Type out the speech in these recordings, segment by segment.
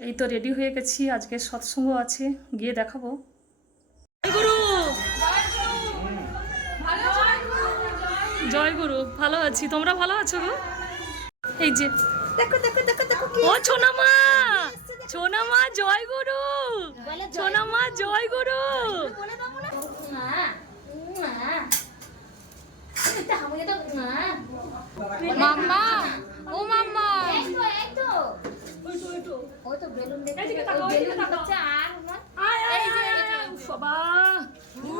এই তো রেডি হয়ে গেছি আজকে সৎসঙ্গ আছে গিয়ে দেখাবো। জয় গুরু ভালো আছি। তোমরা ভালো আছো গো? এই যে দেখো দেখো দেখো দেখো ও ছোনামা ছোনামা জয়গুরু! ছোনামা জয়গুরু! বলে দাও বলে মা মা এটা আমাকে তো মা মাম্মা ও মাম্মা এই তো এই তো ওই তো বেলুন দেখতে এদিকে ওই তাকাও, এদিকে বেলুন তাকাও। হচ্ছে আর মা আয়, আয়, এই যে, আয়, এই যে, আয়, বাবা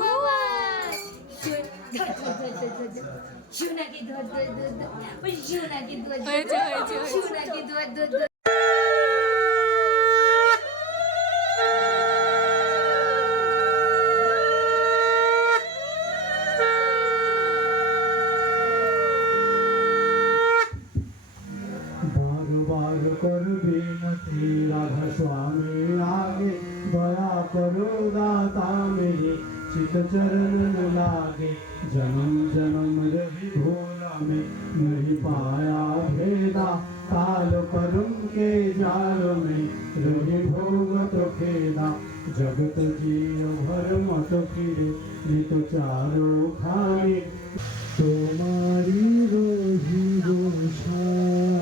বাবা ধর ধর ধর ধর ধর শিবনাকি দুয়ার দুয়ার দুয়ার ওই শিবনাকি দুয়ার হয়েছে হয়েছে শিবনাকি দুয়ার দুয়ার করবে নাতি রাধা স্বামী আগে দয়া করো দাতা মেরে চিত চরণ লাগে जन्म जन्म रवि भोला में नहीं पाया भेदा। काल परम के जाल में रवि भोगत तो खेदा। जगत जीव भर मत फिरे ये तो चारों खाने। तुम्हारी रोही रोशा।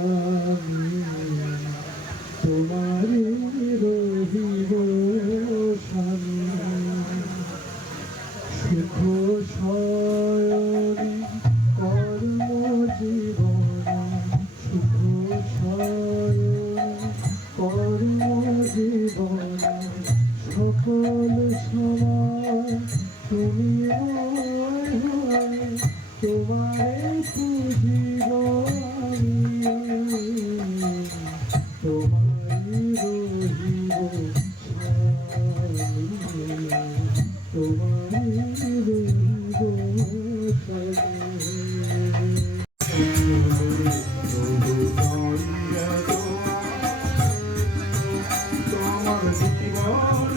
তোমার জীবন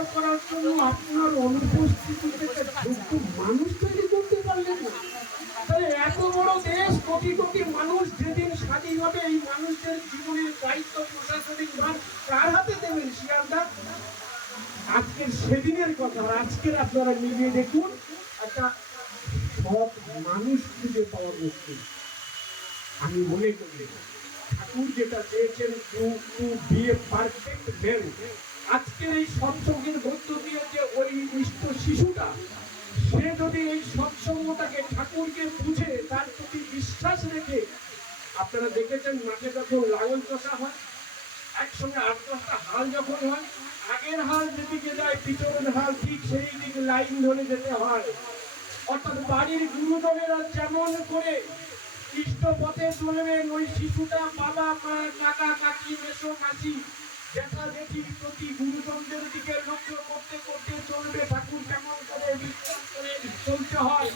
পরিচালনা করার জন্য আপনার অনুপস্থিতিতে একটা মানুষ তৈরি করতে পারলেন না। তাহলে এত বড় দেশ, কোটি কোটি মানুষ যেদিন স্বাধীন হবে, এই মানুষদের জীবনের দায়িত্ব প্রশাসনিক ভার কার হাতে দেবেন শিয়ালদা? আজকের সেদিনের কথা আজকের আপনারা মিলিয়ে দেখুন, একটা সৎ মানুষ খুঁজে পাওয়া মুশকিল। আমি মনে করি, ঠাকুর যেটা চেয়েছেন, to to be a perfect man আজকের এই সৎসঙ্গের মধ্য দিয়ে যে ওই মিষ্ট শিশুটা, সে যদি এই সৎসঙ্গটাকে ঠাকুরকে বুঝে, তার প্রতি বিশ্বাস রেখে, আপনারা দেখেছেন মাঠে যখন লাঙল চষা হয়, একসঙ্গে আট দশটা হাল যখন হয়, আগের হাল যেদিকে যায়, পিছনের হাল ঠিক সেই দিকে লাইন ধরে যেতে হয়। অর্থাৎ বাড়ির গুরুজনেরা যেমন করে ইষ্ট পথে চলবেন, ওই শিশুটা, বাবা, মা, কাকা, কাকি, মেসো মাসি করতে করতে চলবে ঠাকুর কেমন করে বিশ্বাস করে চলতে হয়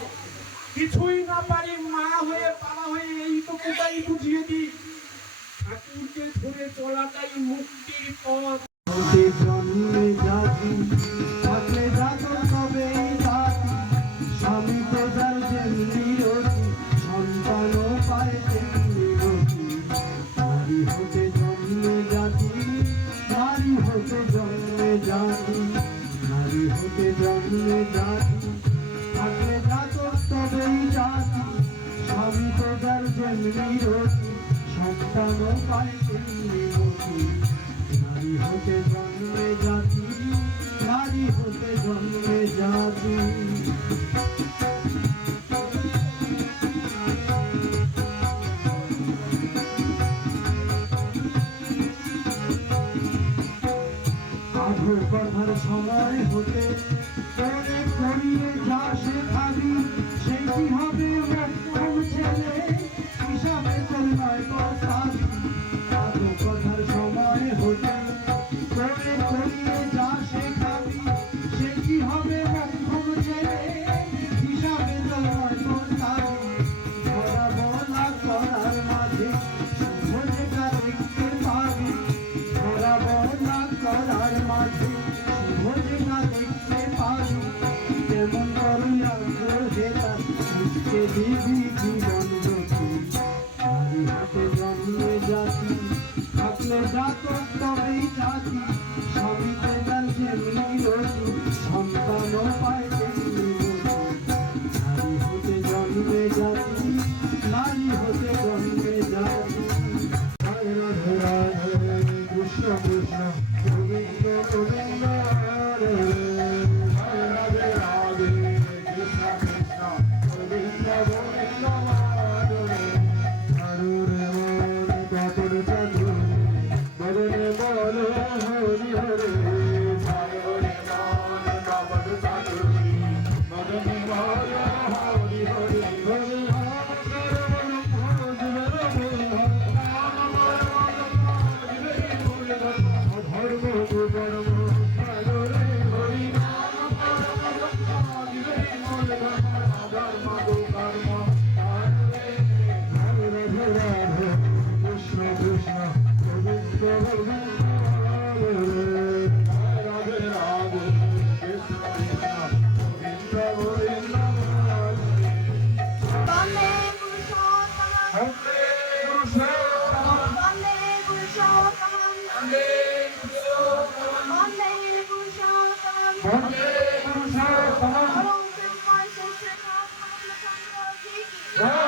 কিছুই না পারি মা হয়ে পালা হয়ে এই তোকে তাই বুঝিয়ে দিই ঠাকুরকে ধরে চলাটাই মুক্তির পথ। হতে জন্মে জাতি থাকলে জাতক তবেই জাতি স্বামী তো যার যেমনি রতি, সন্তানও রতি। নারী হতে জন্মে জাতি কথার সময় হতে করে করিয়ে যা শেখাবি সেই কি হবে ছেলে। হিসাবে তোর নয় Yeah.